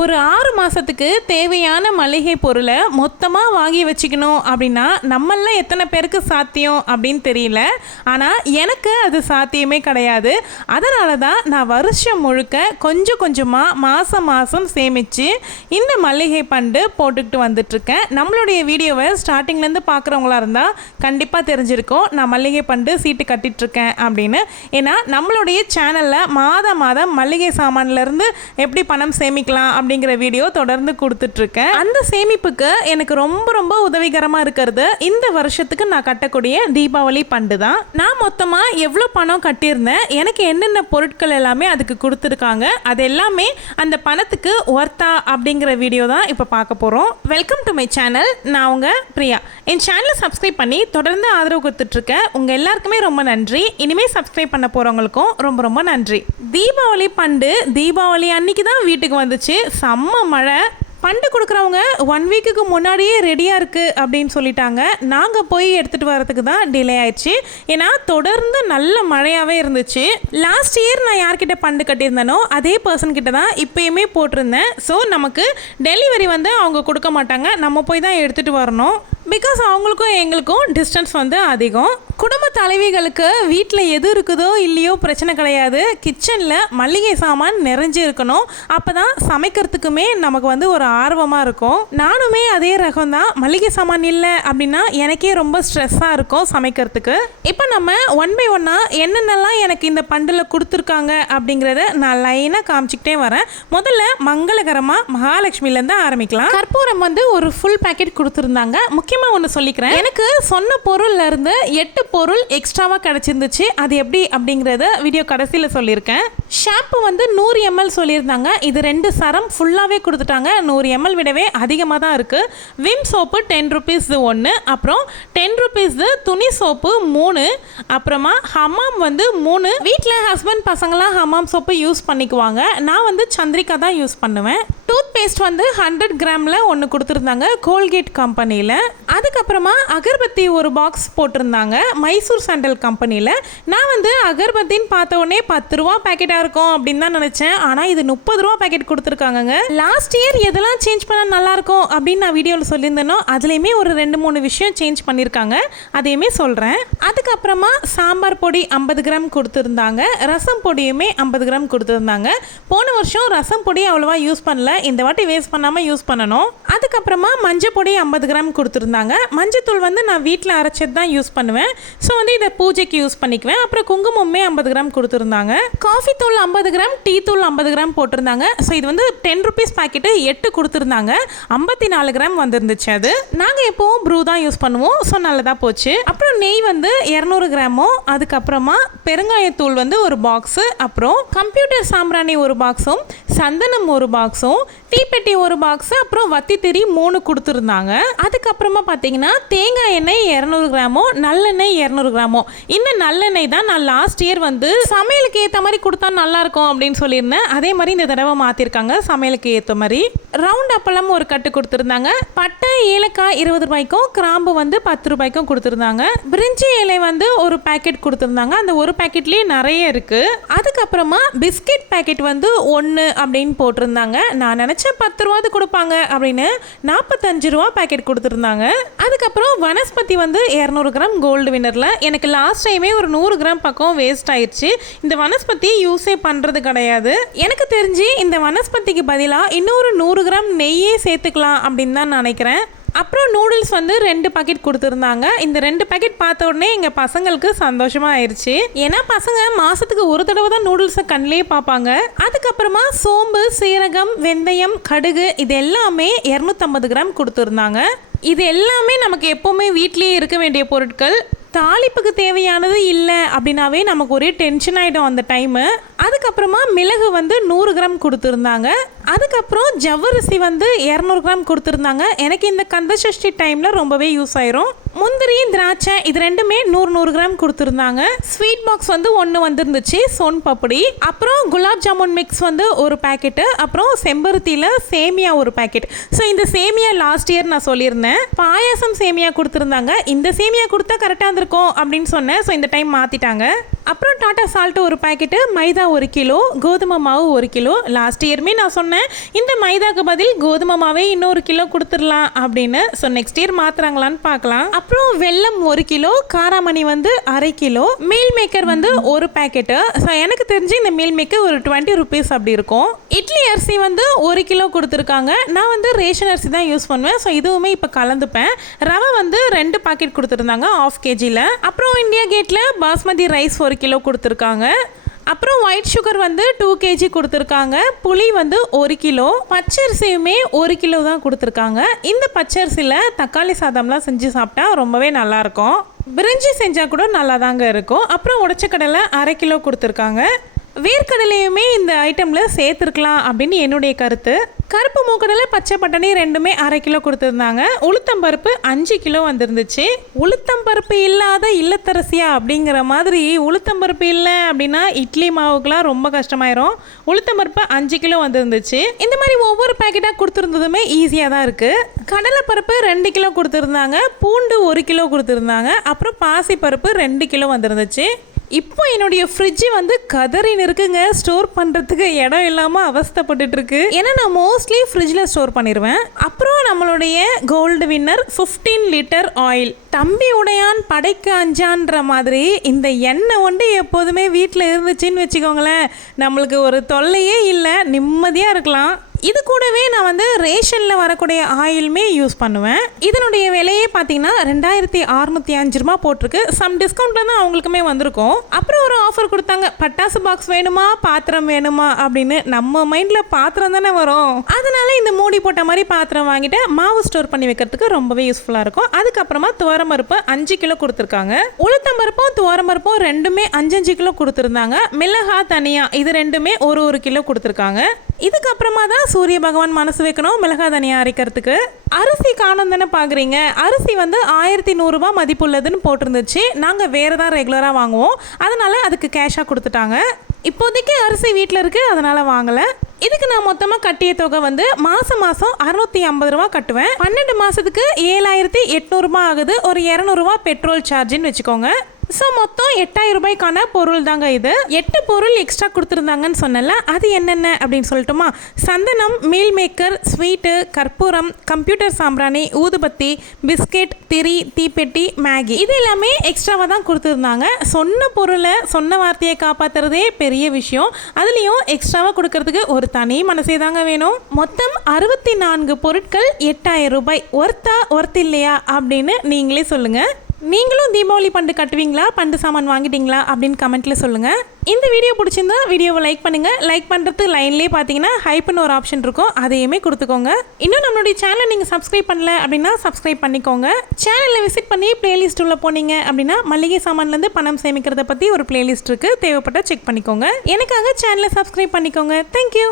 ஒரு ஆறு மாதத்துக்கு தேவையான மளிகை பொருளை மொத்தமாக வாங்கி வச்சுக்கணும் அப்படின்னா நம்மளாம் எத்தனை பேருக்கு சாத்தியம் அப்படின்னு தெரியல. ஆனால் எனக்கு அது சாத்தியமே கிடையாது. அதனால தான் நான் வருஷம் முழுக்க கொஞ்சம் கொஞ்சமாக மாதம் மாதம் சேமித்து இந்த மளிகை பண்டு போட்டுக்கிட்டு வந்துட்டுருக்கேன். நம்மளுடைய வீடியோவை ஸ்டார்டிங்லேருந்து பார்க்குறவங்களா இருந்தால் கண்டிப்பாக தெரிஞ்சிருக்கோம் நான் மளிகை பண்டு சீட்டு கட்டிகிட்ருக்கேன் அப்படின்னு. ஏன்னா நம்மளுடைய சேனலில் மாதம் மாதம் மளிகை சாமான்லேருந்து எப்படி பணம் சேமிக்கலாம் அப்படிங்கிற வீடியோ தொடர்ந்து கொடுத்துட்ருக்கேன். அந்த சேமிப்புக்கு எனக்கு ரொம்ப ரொம்ப உதவிகரமாக இருக்கிறது இந்த வருஷத்துக்கு நான் கட்டக்கூடிய தீபாவளி பண்டு தான். நான் மொத்தமாக எவ்வளோ பணம் கட்டியிருந்தேன் எனக்கு என்னென்ன பொருட்கள் எல்லாமே அதுக்கு கொடுத்துருக்காங்க அது எல்லாமே அந்த பணத்துக்கு ஒர்த்தா அப்படிங்கிற வீடியோ தான் இப்போ பார்க்க போகிறோம் வெல்கம் டு மை சேனல் நான் உங்கள் பிரியா. என் சேனலை சப்ஸ்கிரைப் பண்ணி தொடர்ந்து ஆதரவு கொடுத்துட்ருக்கேன். உங்கள் எல்லாருக்குமே ரொம்ப நன்றி. இனிமேல் சப்ஸ்கிரைப் பண்ண போகிறவங்களுக்கும் ரொம்ப ரொம்ப நன்றி. தீபாவளி பண்டு தீபாவளி அன்னைக்கு தான் வீட்டுக்கு வந்துச்சு. செம்ம மழை. பண்டு கொடுக்குறவங்க ஒன் வீக்குக்கு முன்னாடியே ரெடியாக இருக்குது அப்படின்னு சொல்லிட்டாங்க. நாங்கள் போய் எடுத்துகிட்டு வரதுக்கு தான் டிலே ஆயிடுச்சு. ஏன்னா தொடர்ந்து நல்ல மழையாகவே இருந்துச்சு. லாஸ்ட் இயர் நான் யார்கிட்ட பண்டு கட்டியிருந்தேனோ அதே பர்சன் கிட்ட தான் இப்போயுமே போட்டிருந்தேன். ஸோ நமக்கு டெலிவரி வந்து அவங்க கொடுக்க மாட்டாங்க. நம்ம போய் தான் எடுத்துகிட்டு வரணும். பிகாஸ் அவங்களுக்கும் எங்களுக்கும் டிஸ்டன்ஸ் வந்து அதிகம். குடும்ப தலைவிகளுக்கு வீட்டில் எது இருக்குதோ இல்லையோ பிரச்சனை கிடையாது. கிச்சனில் மளிகை சாமான் நிறைஞ்சு இருக்கணும். அப்போ தான் சமைக்கிறதுக்குமே நமக்கு வந்து ஒரு ஆர்வமாக இருக்கும். நானுமே அதே ரகம் தான் மளிகை சாமான் இல்லை அப்படின்னா எனக்கே ரொம்ப ஸ்ட்ரெஸ்ஸாக இருக்கும் சமைக்கிறதுக்கு. இப்போ நம்ம ஒன் பை ஒன்னாக என்னென்னலாம் எனக்கு இந்த பண்டில் கொடுத்துருக்காங்க அப்படிங்கிறத நான் லைனாக காமிச்சிக்கிட்டே வரேன். முதல்ல மங்களகரமாக மகாலட்சுமிலேருந்து ஆரம்பிக்கலாம். கற்பூரம் வந்து ஒரு ஃபுல் பேக்கெட் கொடுத்துருந்தாங்க. முக்கியமாக ஒன்று சொல்லிக்கிறேன். எனக்கு சொன்ன பொருள்லேருந்து எட்டு பொருள் எக்ஸ்ட்ராவாக கிடச்சிருந்துச்சு. அது எப்படி அப்படிங்கிறத வீடியோ கடைசியில் சொல்லியிருக்கேன். ஷாம்பு வந்து நூறு எம்எல் சொல்லியிருந்தாங்க. இது ரெண்டு சரம் ஃபுல்லாகவே கொடுத்துட்டாங்க. நூறு எம்எல் விடவே அதிகமாக தான் இருக்குது விம் சோப்பு டென் ருபீஸ்து ஒன்று அப்புறம் டென் ருபீஸ்து துணி சோப்பு மூணு. அப்புறமா ஹமாம் வந்து மூணு. வீட்டில் ஹஸ்பண்ட் பசங்களாம் ஹமாம் சோப்பு யூஸ் பண்ணிக்குவாங்க. நான் வந்து சந்திரிகா தான் யூஸ் பண்ணுவேன். டூத் பேஸ்ட் வந்து ஹண்ட்ரட் கிராமில் ஒன்று கொடுத்துருந்தாங்க. கோல்கேட் கம்பெனியில் அதுக்கப்புறமா அகர்பத்தி ஒரு பாக்ஸ் போட்டிருந்தாங்க. மைசூர் சாண்டல் கம்பெனியில் நான் வந்து அகர்பத்தின்னு பார்த்த உடனே பத்து ரூபா பேக்கெட்டாக இருக்கும் அப்படின்னு தான் நினச்சேன். ஆனால் இது முப்பது ரூபா பேக்கெட் கொடுத்துருக்காங்கங்க. லாஸ்ட் இயர் எதெல்லாம் சேஞ்ச் பண்ணால் நல்லாயிருக்கும் அப்படின்னு நான் வீடியோவில் சொல்லியிருந்தேனோ அதுலேயுமே ஒரு ரெண்டு மூணு விஷயம் சேஞ்ச் பண்ணியிருக்காங்க. அதையுமே சொல்கிறேன் அதுக்கப்புறமா சாம்பார் பொடி ஐம்பது கிராம் கொடுத்துருந்தாங்க. ரசம் பொடியுமே ஐம்பது கிராம் கொடுத்துருந்தாங்க. போன வருஷம் ரசம் பொடி அவ்வளோவா யூஸ் பண்ணல. இந்த வாட்டி வேஸ்ட் பண்ணாமல் யூஸ் பண்ணணும். அதுக்கப்புறமா மஞ்சள் பொடி ஐம்பது கிராம் கொடுத்துருந்தாங்க. மஞ்சத்தூள் வந்து நான் வீட்டில் அரைச்சது தான் யூஸ் பண்ணுவேன். ஸோ வந்து இதை பூஜைக்கு யூஸ் பண்ணிக்குவேன். அப்புறம் குங்குமமே ஐம்பது கிராம் கொடுத்துருந்தாங்க. காஃபி தூள் ஐம்பது கிராம் டீ தூள் ஐம்பது கிராம் போட்டிருந்தாங்க. ஸோ இது வந்து டென் ருபீஸ் பாக்கெட்டு எட்டு கொடுத்துருந்தாங்க. ஐம்பத்தி நாலு கிராம் வந்துருந்துச்சு அது. நாங்கள் எப்போவும் ப்ரூ தான் யூஸ் பண்ணுவோம். ஸோ நல்லதாக போச்சு. அப்புறம் நெய் வந்து இரநூறு கிராமும் அதுக்கப்புறமா பெருங்காயத்தூள் வந்து ஒரு பாக்ஸு அப்புறம் கம்ப்யூட்டர் சாம்பிராணி ஒரு பாக்ஸும் சந்தனம் ஒரு பாக்ஸும் தீப்பெட்டி ஒரு பாக்ஸ் அப்புறம் வத்தி திரி மூணு கொடுத்துருந்தாங்க. அதுக்கப்புறமா பார்த்தீங்கன்னா தேங்காய் எண்ணெய் இரநூறு கிராமோ நல்லெண்ணெய் இரநூறு கிராமோ. இந்த நல்லெண்ணெய் தான் நான் லாஸ்ட் இயர் வந்து சமையலுக்கு ஏற்ற மாதிரி கொடுத்தா நல்லா இருக்கும் அப்படின்னு சொல்லியிருந்தேன். அதே மாதிரி இந்த தடவை மாற்றிருக்காங்க சமையலுக்கு ஏற்ற மாதிரி. ரவுண்ட் அப்பளம் ஒரு கட்டு கொடுத்துருந்தாங்க. பட்டை ஏலக்காய் இருபது ரூபாய்க்கும் கிராம்பு வந்து பத்து ரூபாய்க்கும் கொடுத்துருந்தாங்க. பிரிஞ்சி இலை வந்து ஒரு பேக்கெட் கொடுத்துருந்தாங்க. அந்த ஒரு பேக்கெட்லேயே நிறைய இருக்குது அதுக்கப்புறமா பிஸ்கெட் பேக்கெட் வந்து ஒன்று அப்படின்னு போட்டிருந்தாங்க. நான் நினச்சேன் பத்து ரூபாது கொடுப்பாங்க அப்படின்னு நாற்பத்தஞ்சு ரூபா பேக்கெட் கொடுத்துருந்தாங்க. அதுக்கப்புறம் வனஸ்பதி வந்து இரநூறு கிராம் கோல்டு வின்னரில் எனக்கு லாஸ்ட் டைமே ஒரு நூறு கிராம் பக்கம் வேஸ்ட் ஆயிடுச்சு இந்த வனஸ்பதி யூஸே பண்ணுறது கிடையாது. எனக்கு தெரிஞ்சு இந்த வனஸ்பதிக்கு பதிலாக இன்னொரு நூறு கிராம் நெய்யே சேர்த்துக்கலாம் அப்படின்னு தான் நினைக்கிறேன். அப்புறம் நூடுல்ஸ் வந்து ரெண்டு பாக்கெட் கொடுத்துருந்தாங்க. இந்த ரெண்டு பாக்கெட் பார்த்த உடனே எங்கள் பசங்களுக்கு சந்தோஷமாக ஆயிடுச்சு ஏன்னா பசங்க மாதத்துக்கு ஒரு தடவை தான் நூடுல்ஸை கண்ணிலே பார்ப்பாங்க. அதுக்கப்புறமா சோம்பு சீரகம் வெந்தயம் கடுகு இது எல்லாமே இரநூத்தம்பது கிராம் கொடுத்துருந்தாங்க. இது எல்லாமே நமக்கு எப்போவுமே வீட்லேயே இருக்க வேண்டிய பொருட்கள். தாளிப்புக்கு தேவையானது இல்லை அப்படின்னாவே நமக்கு ஒரே டென்ஷன் ஆகிடும் அந்த டைமு அதுக்கப்புறமா மிளகு வந்து நூறு கிராம் கொடுத்துருந்தாங்க. அதுக்கப்புறம் ஜவ்வரிசி வந்து இரநூறு கிராம் கொடுத்துருந்தாங்க. எனக்கு இந்த கந்த சஷ்டி டைமில் ரொம்பவே யூஸ் ஆயிரும். முந்திரி திராட்சை இது ரெண்டுமே நூறு நூறு கிராம் கொடுத்துருந்தாங்க. ஸ்வீட் பாக்ஸ் வந்து ஒன்று வந்துருந்துச்சு சோன் பப்படி. அப்புறம் குலாப் ஜாமுன் மிக்ஸ் வந்து ஒரு பேக்கெட்டு அப்புறம் செம்பருத்தியில் சேமியா ஒரு பேக்கெட் ஸோ இந்த சேமியா லாஸ்ட் இயர் நான் சொல்லியிருந்தேன். பாயாசம் சேமியா கொடுத்துருந்தாங்க. இந்த சேமியா கொடுத்தா கரெக்டாக இருந்திருக்கும் அப்படின்னு சொன்னேன். ஸோ இந்த டைம் மாற்றிட்டாங்க அப்புறம் டாட்டா சால்ட் ஒரு பாக்கெட்டு மைதா ஒரு கிலோ கோதுமை மாவு ஒரு கிலோ. லாஸ்ட் இயருமே நான் சொன்னேன் இந்த மைதாக்கு பதில் கோதுமை மாவே இன்னொரு கிலோ கொடுத்துடலாம் அப்படின்னு. ஸோ நெக்ஸ்ட் இயர் மாத்துறாங்களான்னு பார்க்கலாம். அப்புறம் வெல்லம் ஒரு கிலோ காராமணி வந்து அரை கிலோ மீல் மேக்கர் வந்து ஒரு பேக்கெட்டு ஸோ எனக்கு தெரிஞ்சு இந்த மீல் மேக்கர் ஒரு டுவெண்ட்டி ருபீஸ் அப்படி இருக்கும். இட்லி அரிசி வந்து ஒரு கிலோ கொடுத்துருக்காங்க. நான் வந்து ரேஷன் அரிசி தான் யூஸ் பண்ணுவேன். ஸோ இதுவுமே இப்போ கலந்துப்பேன். ரவை வந்து ரெண்டு பாக்கெட் கொடுத்துருந்தாங்க ஆஃப் கேஜியில் அப்புறம் இந்தியா கேட்டில் பாஸ்மதி ரைஸ் ஒரு கிலோ கொடுத்துருக்காங்க. அப்புறம் ஒயிட் சுகர் வந்து டூ கேஜி கொடுத்துருக்காங்க. புளி வந்து ஒரு கிலோ. பச்சரிசியுமே ஒரு கிலோ தான் கொடுத்துருக்காங்க. இந்த பச்சரிசியில் தக்காளி சாதம்லாம் செஞ்சு சாப்பிட்டா ரொம்பவே நல்லாயிருக்கும். பிரிஞ்சி செஞ்சால் கூட நல்லா தாங்க இருக்கும். அப்புறம் உடச்ச கடலை அரை கிலோ கொடுத்துருக்காங்க. வேர்க்கடலையுமே இந்த ஐட்டமில் சேர்த்துருக்கலாம் அப்படின்னு என்னுடைய கருத்து. கருப்பு மூக்கடலை பச்சை பட்டாணி ரெண்டுமே அரை கிலோ கொடுத்துருந்தாங்க. உளுத்தம்பருப்பு அஞ்சு கிலோ வந்திருந்துச்சு. உளுத்தம்பருப்பு இல்லாத இல்லத்தரசியா அப்படிங்கிற மாதிரி உளுத்தம்பருப்பு இல்லை அப்படின்னா இட்லி மாவுக்கெலாம் ரொம்ப கஷ்டமாயிரும். உளுத்தம்பருப்பு அஞ்சு கிலோ வந்திருந்துச்சு. இந்த மாதிரி ஒவ்வொரு பேக்கெட்டாக கொடுத்துருந்ததுமே ஈஸியாக தான் இருக்குது கடலைப்பருப்பு ரெண்டு கிலோ கொடுத்துருந்தாங்க. பூண்டு ஒரு கிலோ கொடுத்துருந்தாங்க. அப்புறம் பாசிப்பருப்பு ரெண்டு கிலோ வந்திருந்துச்சு. இப்போ என்னுடைய ஃப்ரிட்ஜ் வந்து கதறின்னு இருக்குங்க. ஸ்டோர் பண்ணுறதுக்கு இடம் இல்லாமல் அவஸ்தைப்பட்டுட்டு இருக்கு ஏன்னா நான் மோஸ்ட்லி ஃப்ரிட்ஜில் ஸ்டோர் பண்ணிடுவேன் அப்புறம் நம்மளுடைய gold winner fifteen litre oil தம்பி உடையான் படைக்கு அஞ்சான்ற மாதிரி இந்த எண்ணெய் ஒன்று எப்போதுமே வீட்டில் இருந்துச்சுன்னு வச்சுக்கோங்களேன். நம்மளுக்கு ஒரு தொல்லையே இல்லை. நிம்மதியாக இருக்கலாம். இது கூடவே நான் வந்து ரேஷனில் வரக்கூடிய ஆயிலுமே யூஸ் பண்ணுவேன். இதனுடைய விலையே பார்த்தீங்கன்னா ரெண்டாயிரத்தி அறுநூத்தி அஞ்சு ரூபா போட்டிருக்கு. சம் டிஸ்கவுண்ட்டில் தான் அவங்களுக்குமே வந்திருக்கும். அப்புறம் ஒரு ஆஃபர் கொடுத்தாங்க. பட்டாசு பாக்ஸ் வேணுமா? பாத்திரம் வேணுமா? அப்படின்னு நம்ம மைண்டில் பாத்திரம் தானே வரும். அதனால இந்த மூடி போட்ட மாதிரி பாத்திரம் வாங்கிட்டு மாவு ஸ்டோர் பண்ணி வைக்கிறதுக்கு ரொம்பவே யூஸ்ஃபுல்லாக இருக்கும். அதுக்கப்புறமா துவரம்பருப்பு அஞ்சு கிலோ கொடுத்துருக்காங்க. உளுத்தம்பருப்பும் துவரம்பருப்பும் ரெண்டுமே அஞ்சஞ்சு கிலோ கொடுத்துருந்தாங்க. மிளகா தனியா இது ரெண்டுமே ஒரு ஒரு கிலோ கொடுத்துருக்காங்க. இதுக்கப்புறமா தான் சூரிய பகவான் மனசு வைக்கணும் மிளகா தனியாக அரைக்கிறதுக்கு. அரிசி காணும் தானே பார்க்குறீங்க அரிசி வந்து ஆயிரத்தி நூறுரூபா மதிப்புள்ளதுன்னு போட்டிருந்துச்சு. நாங்கள் வேறு தான் ரெகுலராக வாங்குவோம். அதனால் அதுக்கு கேஷாக கொடுத்துட்டாங்க. இப்போதைக்கு அரிசி வீட்டில் இருக்குது அதனால் வாங்கலை. இதுக்கு நான் மொத்தமாக கட்டிய தொகை வந்து மாதம் மாதம் அறுநூத்தி ஐம்பது ரூபா கட்டுவேன். பன்னெண்டு மாதத்துக்கு ஏழாயிரத்தி எட்நூறுபா ஆகுது. ஒரு இரநூறுவா பெட்ரோல் சார்ஜின்னு வச்சுக்கோங்க. ஸோ மொத்தம் எட்டாயிரம் ரூபாய்க்கான பொருள் தாங்க இது. எட்டு பொருள் எக்ஸ்ட்ரா கொடுத்துருந்தாங்கன்னு சொன்னல அது என்னென்ன அப்படின்னு சொல்லட்டுமா? சந்தனம் மீல் மேக்கர் ஸ்வீட்டு கற்பூரம் கம்ப்யூட்டர் சாம்பிராணி ஊதுபத்தி பிஸ்கெட் திரி தீப்பெட்டி மேகி. இது எல்லாமே எக்ஸ்ட்ராவாக தான் கொடுத்துருந்தாங்க. சொன்ன பொருளை சொன்ன வார்த்தையை காப்பாற்றுறதே பெரிய விஷயம். அதுலேயும் எக்ஸ்ட்ராவாக கொடுக்கறதுக்கு ஒரு தனி மனசே தாங்க வேணும். மொத்தம் அறுபத்தி நான்கு பொருட்கள் எட்டாயிரம் ரூபாய். ஒர்த்தா ஒர்த் இல்லையா அப்படின்னு நீங்களே சொல்லுங்கள் நீங்களும் தீபாவளி பண்டு கட்டுவீங்களா? பண்டு சாமான் வாங்கிட்டீங்களா? அப்படின்னு கமெண்ட்டில் சொல்லுங்கள் இந்த வீடியோ பிடிச்சிருந்தா வீடியோவை லைக் பண்ணுங்கள் லைக் பண்ணுறது லைன்லேயே பார்த்தீங்கன்னா ஹைப்னு ஒரு ஆப்ஷன் இருக்கும். அதையுமே கொடுத்துக்கோங்க. இன்னும் நம்மளுடைய சேனலை நீங்கள் சப்ஸ்கிரைப் பண்ணல அப்படின்னா சப்ஸ்கிரைப் பண்ணிக்கோங்க. சேனலில் விசிட் பண்ணி பிளேலிஸ்ட் உள்ள போனீங்க அப்படின்னா மளிகை சாமான்லேருந்து பணம் சேமிக்கிறத பற்றி ஒரு பிளேலிஸ்ட் இருக்குது தேவைப்பட்டால் செக் பண்ணிக்கோங்க. எனக்காக சேனலை சப்ஸ்கிரைப் பண்ணிக்கோங்க. தேங்க்யூ